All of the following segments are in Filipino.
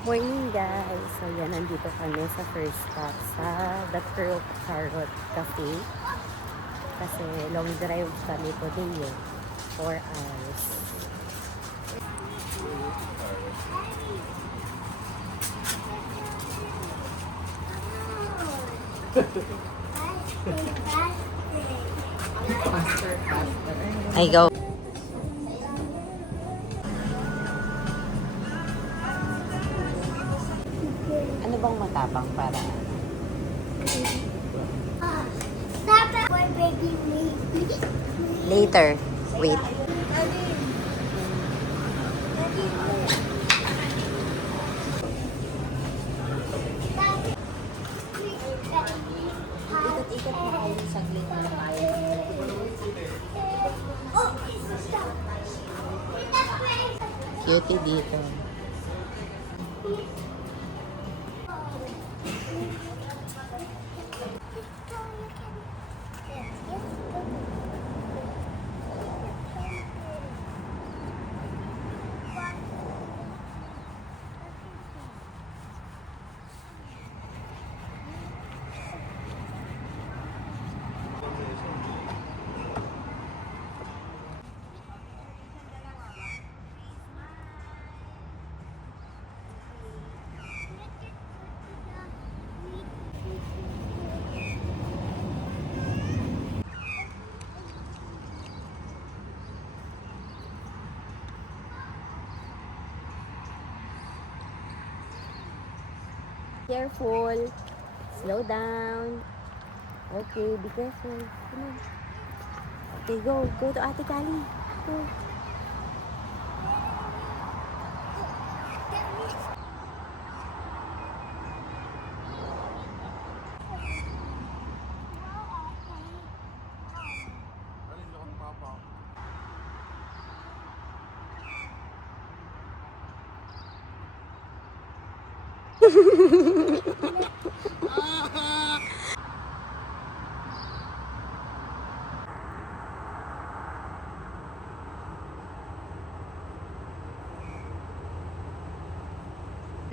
Morning guys! So yan, nandito kami sa first stop sa The Curl Carrot Cafe. Kasi long drive kami today eh. 4 hours. I go. Ano bang matapang para? Later. Wait. Ikot-ikot mo kayo saglit na tayo. Cutie dito. Careful. Slow down. Okay, be careful. Come on. Okay, go. Go to Ate Kali. Go.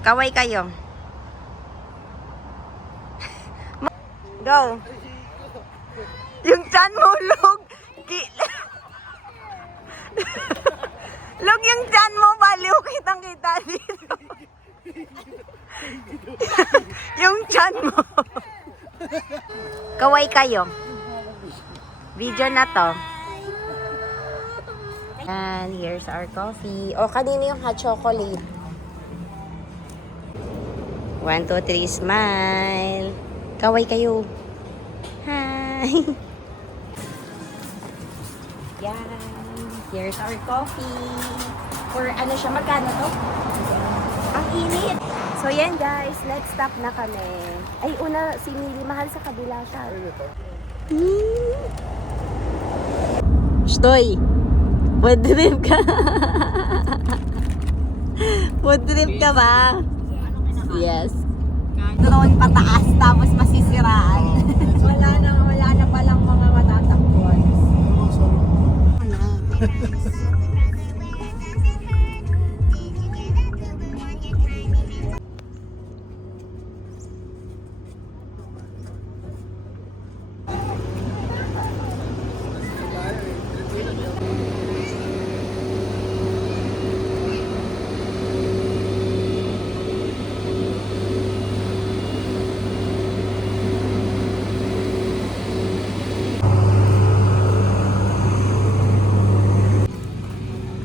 Kaway kayo. Go. Yung chan mo, log. Log yung chan mo, baliw. Kitang-kita dito. Yung chan mo. Kaway kayo. Video na to. And here's our coffee. O, kanino yung hot chocolate? 1, 2, 3, smile. Kaway kayo. Hi. Yan. Here's our coffee. For ano siya, magkano to? Ang init. So yan guys, let's stop na kami. Ay, una, si Mili, mahal sa kabila siya. Stoy. Food trip ka. Food trip ka ba? Yes. Drone pataas tapos masisiraan. wala na palang mga matatakbuhan.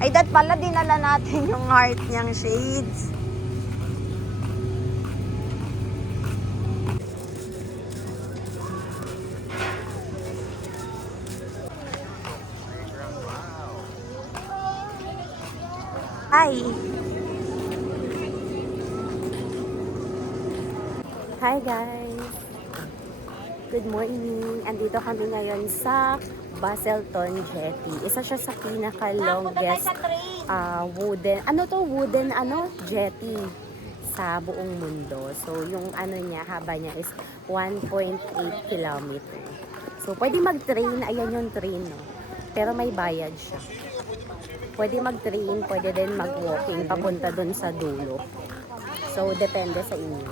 Ay, dat pala, dinala natin yung heart niyang shades. Hi! Hi guys! Good morning! Andito kami ngayon sa Baselton Jetty. Isa siya sa pinaka-longest wooden jetty sa buong mundo. So, yung haba niya is 1.8 kilometer. So, pwede mag-train. Ayan yung train, no? Pero may bayad siya. Pwede mag-train, pwede din mag-walking papunta dun sa dulo. So, depende sa inyo.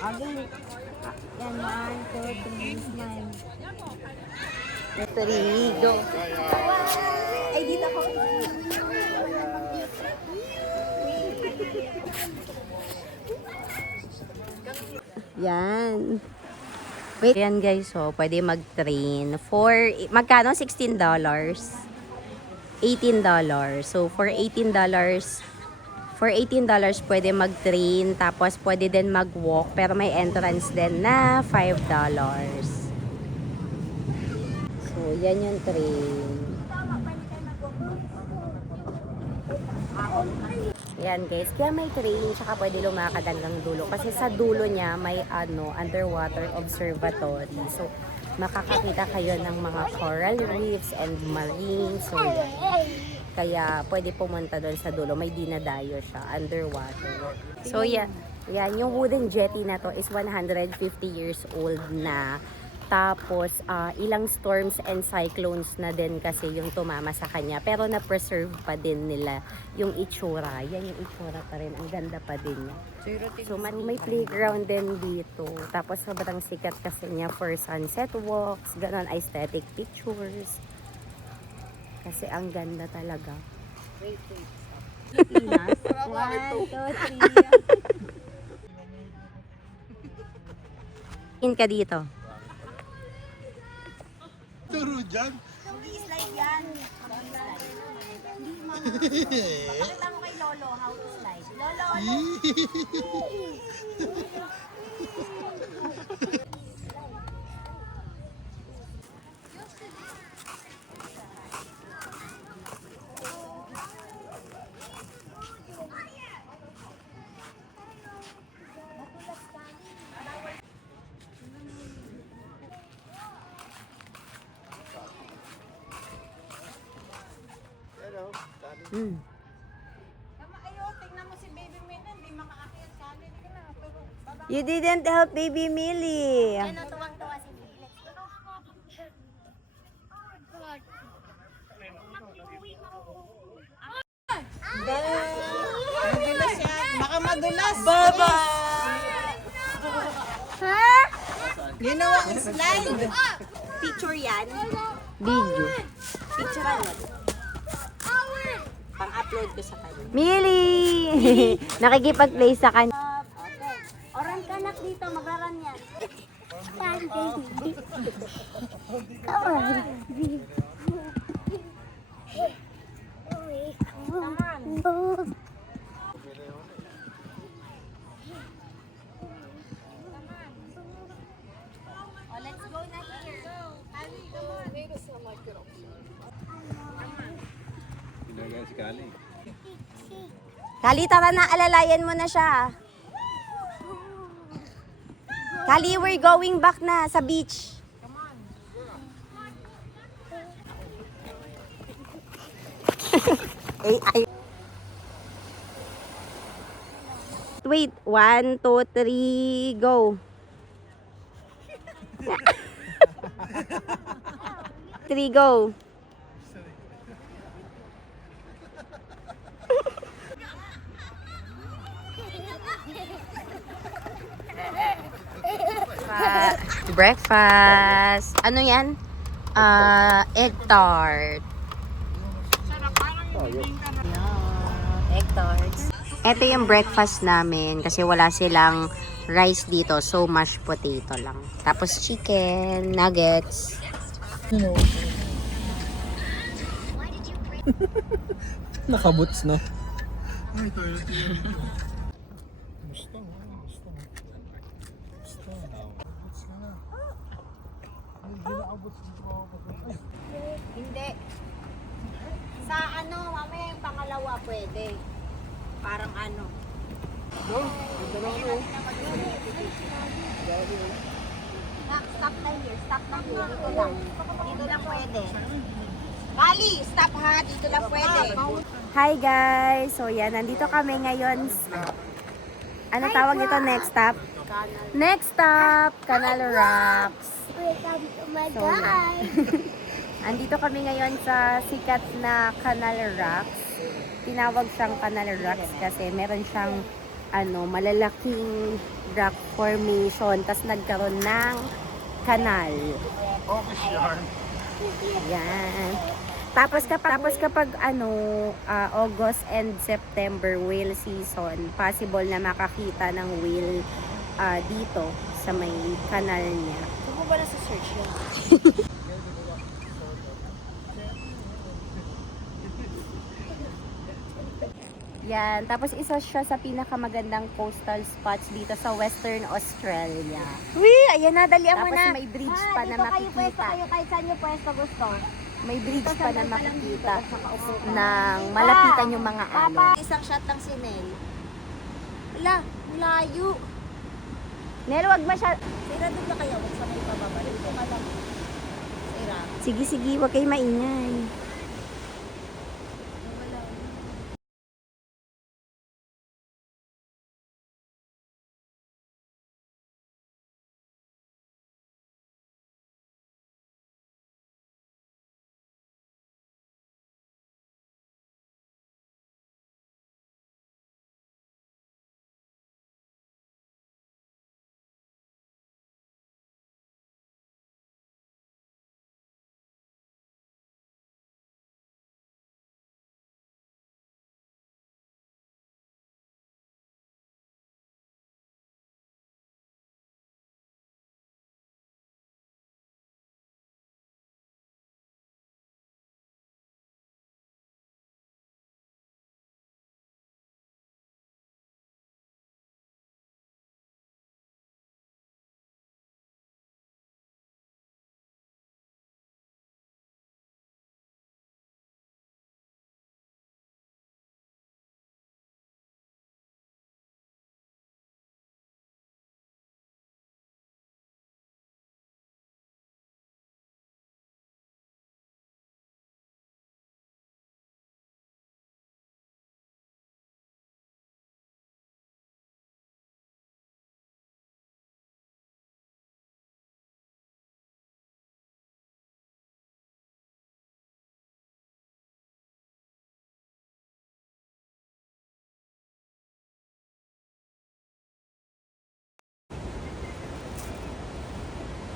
Okay. Yan, 1, 2, 3, 3, go. Ay, dito ako. Yan. Wait. Yan guys, so pwede mag-train for, magkano? $16? $18. So for $18, pwede mag-train, tapos pwede din mag-walk, pero may entrance din na $5. So yan yung train. Yan guys, kaya may train, tsaka pwede lumakad hanggang dulo. Kasi sa dulo niya may underwater observatory. So, makakakita kayo ng mga coral reefs and marine. So, kaya pwede pumunta doon sa dulo. May dinadayo siya, underwater. So, yan, yung wooden jetty na to is 150 years old na. Tapos, ilang storms and cyclones na din kasi yung tumama sa kanya. Pero na-preserve pa din nila yung itsura. Yan yung itsura pa rin. Ang ganda pa din niya. So, may playground din dito. Tapos, sobrang sikat kasi niya for sunset walks, ganon, aesthetic pictures. Kasi ang ganda talaga. Wait. Pilipinas. 1, 2, 3. In ka dito. Turo dyan. Mag-i-slide yan. Hindi, mama. Pakita mo kay Lolo how to slide. Lolo, Ayaw, tingnan mo si Baby Mina, hindi makaakyat ka. Hindi ka na. You didn't help baby Millie. Ano, tuwang-tuwa si Baby. Madulas yan. Baka madulas. Baba! Ginawang slide. Picture yan? Video. Picture ano? Pang-upload ko sa kanya. Millie! Nakikipag-play sa kanya. Okay. Oran ka nak dito, mag-aran yan. Oh, let's go na here. Kali, tara na, alalayan mo na siya. Kali, we're going back na sa beach. Wait, 1, 2, 3, go. 3, go. Breakfast. Ano yan? Egg tart. Egg tarts. Ito yung breakfast namin kasi wala silang rice dito. So, mashed potato lang. Tapos chicken, nuggets. Nakabuts na. Ay, toilet yan. Gusto mo. Buts na na. Ay, ginaabuts dito ako. Ay, Hindi. Sa ano, mamaya yung pangalawa pwede. Parang ano. Stop na here. Stop na here. Dito lang. Dito lang pwede. Kali, stop ha. Dito lang pwede. Hi guys! So yan, nandito kami ngayon. Ano tawag nito? Next stop? Next stop, Canal Rocks. So, andito kami ngayon sa sikat na Canal Rocks. tinawag siyang Canal Rocks kasi meron siyang malalaking rock formation tas nagkaroon ng kanal. Office yarn. Yan. Tapos kapag August and September whale season, possible na makakita ng whale dito sa may kanal niya. Saan mo ba nasa search yun? Yan. Tapos isa siya sa pinakamagandang coastal spots dito sa Western Australia. Uy, ayan na, dalian mo Tapos na. may bridge pa na Dito kayo pwesto makikita. kayo kahit saan nyo pwesto gusto. May bridge pa na makikita nang malapitan yung mga alon. Isang shot ng sinel. Wala, layo. Nel, wag masya... Sira doon na kayo, huwag sa may pababalik. Ito ka lang. Sira. Sige, wag kayo maingay.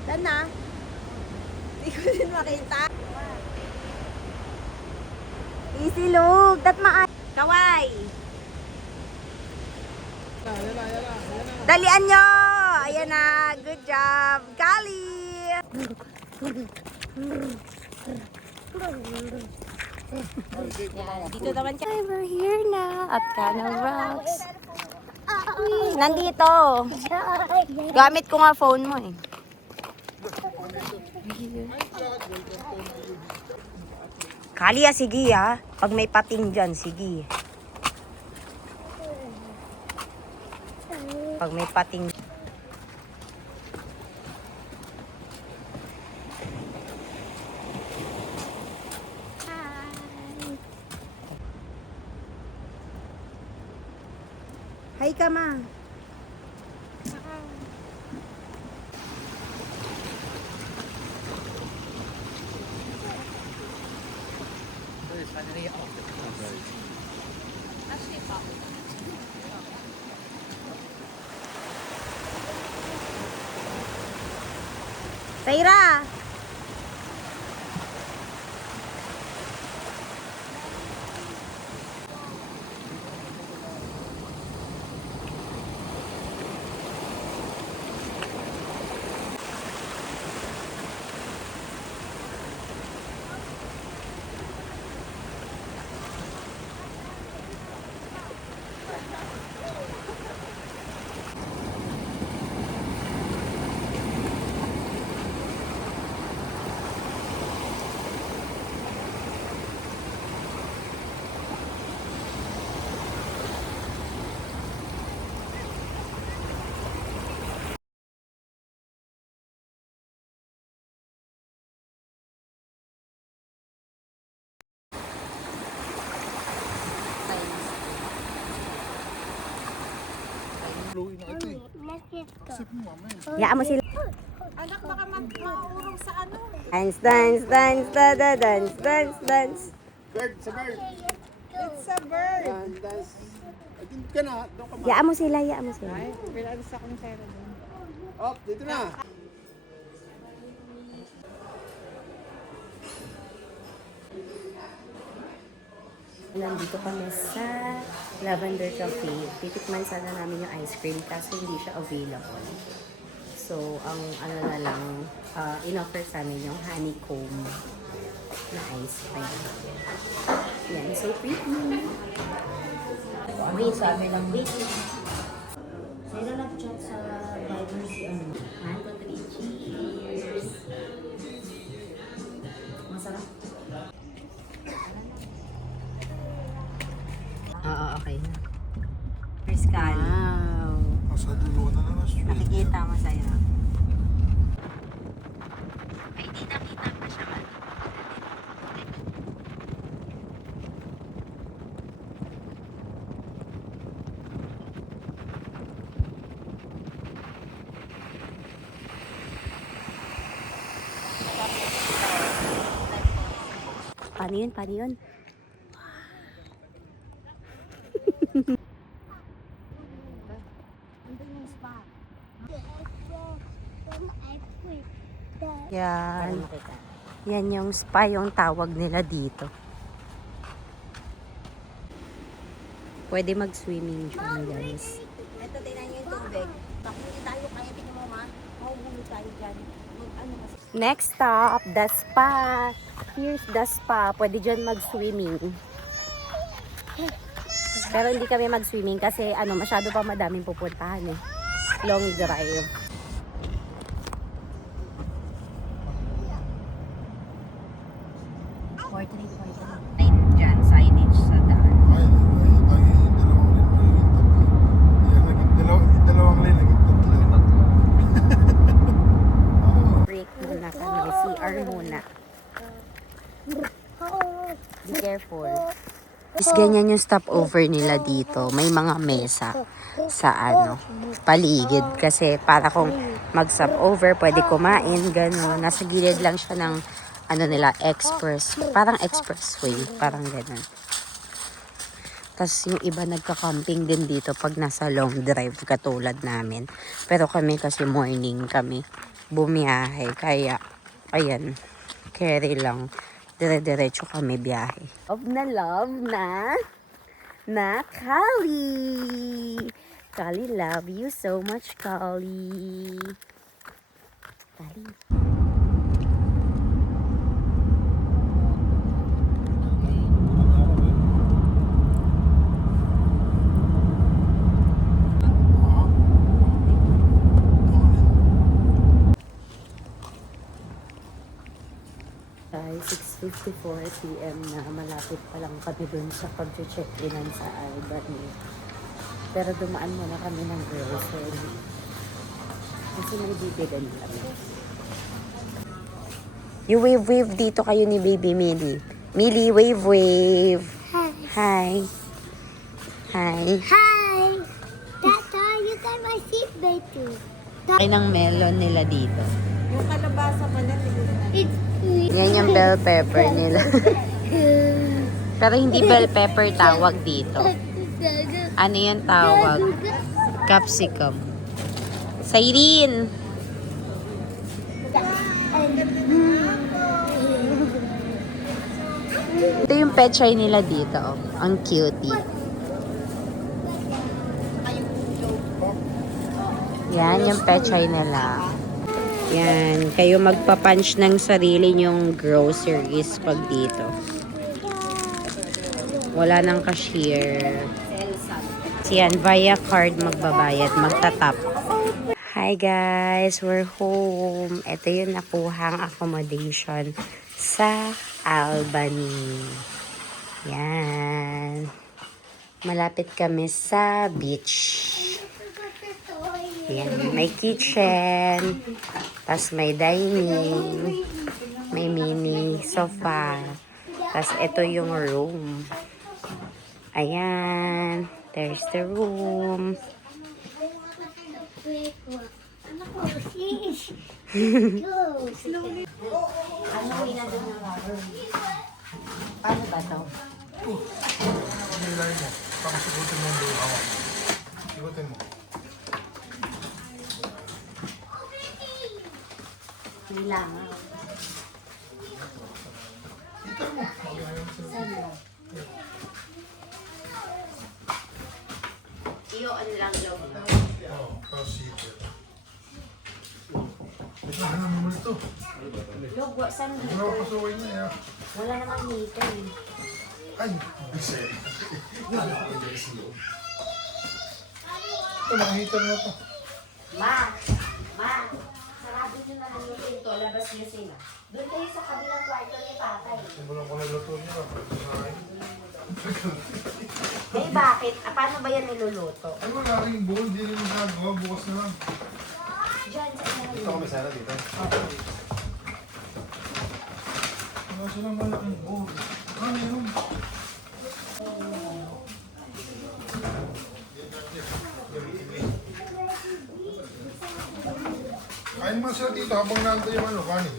Saan na? Hindi ko din makita. Easy look, that Kaway. Dalian nyo! Ayan na, good job. Kali! Dito naman ka. We're here na at Canal Rocks. Nandito. Gamit ko nga phone mo eh. Kali sige Pag may pating dyan, sige. Pag may pating. Hi ka ma. Saira! Blowing na ito eh. Isip mo mamaya. Yaan mo sila. Anak, baka maurong sa ano. Dance, dance, dance, da, da, dance, dance, dance. Bird, sa bird. It's a bird. Dito ka na. Doon ka Yaan mo sila, yaan mo sila. Ay, pinalis ako ni Sarah doon. Up, dito na. Nandito kami sa Lavender Cafe. Titikman sana namin yung ice cream kaso hindi siya available. So, ang ano na lang, in-offer sa amin yung honeycomb na ice cream. Yan, so pretty. Wait, sabi lang, wait. Sino nag-chat sa Viber si ano? 1, 2, 3, cheers! Masarap. Oo, okay na. Friscal. Wow. Nasa dulo na lang. Nakikita mo sa'yo. Ay, di nakita mo siya. Paano yun? Paano yun? Yan. Yan yung spa yung tawag nila dito. Pwede mag-swimming dyan, guys. Ito, tingnan nyo yung tubig. Bakit hindi tayo kaya, tingnan mo ma, mahuhulog tayo dyan. Ano kasi? Next stop, the spa. Here's the spa. Pwede dyan mag-swimming. Pero hindi kami mag-swimming kasi masyado pa madaming pupuntahan eh. Long drive. Portrait. Dyan, signage sa daan. Ay, dalawang lane, naging tatlo. Break muna kami. CR muna. Be careful. Is ganyan yung stopover nila dito. May mga mesa sa paligid. Kasi para kung mag-stopover, pwede kumain, gano'n. Nasa gilid lang siya ng express. Parang expressway. Parang gano'n. Tapos yung iba nagka-camping din dito pag nasa long drive katulad namin. Pero kami kasi morning kami bumiyahe. Kaya, ayan, carry lang. Dire-diretso kami biyahe. Love na Kali. Kali, love you so much, Kali. Kali. Guys, 6:54 PM na, malapit pa lang kami dun sa pag-check-inan sa Albany. Pero dumaan muna kami ng grocery. Kasi may bibigan kami. You wave dito kayo ni Baby Millie. Millie, wave. Hi. Hi. Hi! Tata, you got my seatbelt too. Ay ng melon nila dito. Yung kalabasa pa na, It's Yan yung bell pepper nila. Pero hindi bell pepper tawag dito. Ano yung tawag? Capsicum. Siren! Ito yung pechay nila dito. Oh. Ang cutie. Yan yung pechay nila. Yan. Kayo magpapunch ng sarili nyong groceries pag dito. Wala nang cashier. Yan, via card magbabayad. Magtatap. Hi guys! We're home. Ito yung nakuhang accommodation sa Albany. Yan. Malapit kami sa beach. Yan. May kitchen. Tapos may dining. May mini sofa. Tapos ito yung room. Ayan. There's the room. Ano na doon ng rubber? Paano ba to? Nilayin mo. Tapos ikutin mo yung buong hawak. Ikutin mo. Kailangan. Ito mo. Iyo, ano lang daw. Oo, tapos sipit. Ito, hanapin mo ito. Log, saan Ano dito? ako pasaway niya. Wala namang dito eh. Ay, kasi. Ito, nakahita na ito. Ma! Sarado nyo na lang yung pinto, labas nyo sila. Doon kayo sa kabilang kwarto ni tatay. Simulan ko na luto niya. Eh bakit? Paano ba yan niluluto? Ay, wala rin bowl. Hindi rin magagawa. Bukas na lang. Diyan, sa Ito kami sana dito. Wala silang malaking bowl. Ah, meron. Kain mo sila dito habang nandun yung ano, kanin.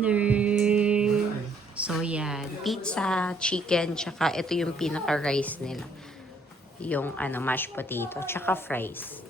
Dinner! So yan, pizza, chicken, tsaka ito yung pinaka-rice nila. Yung ano, mashed potato, tsaka fries.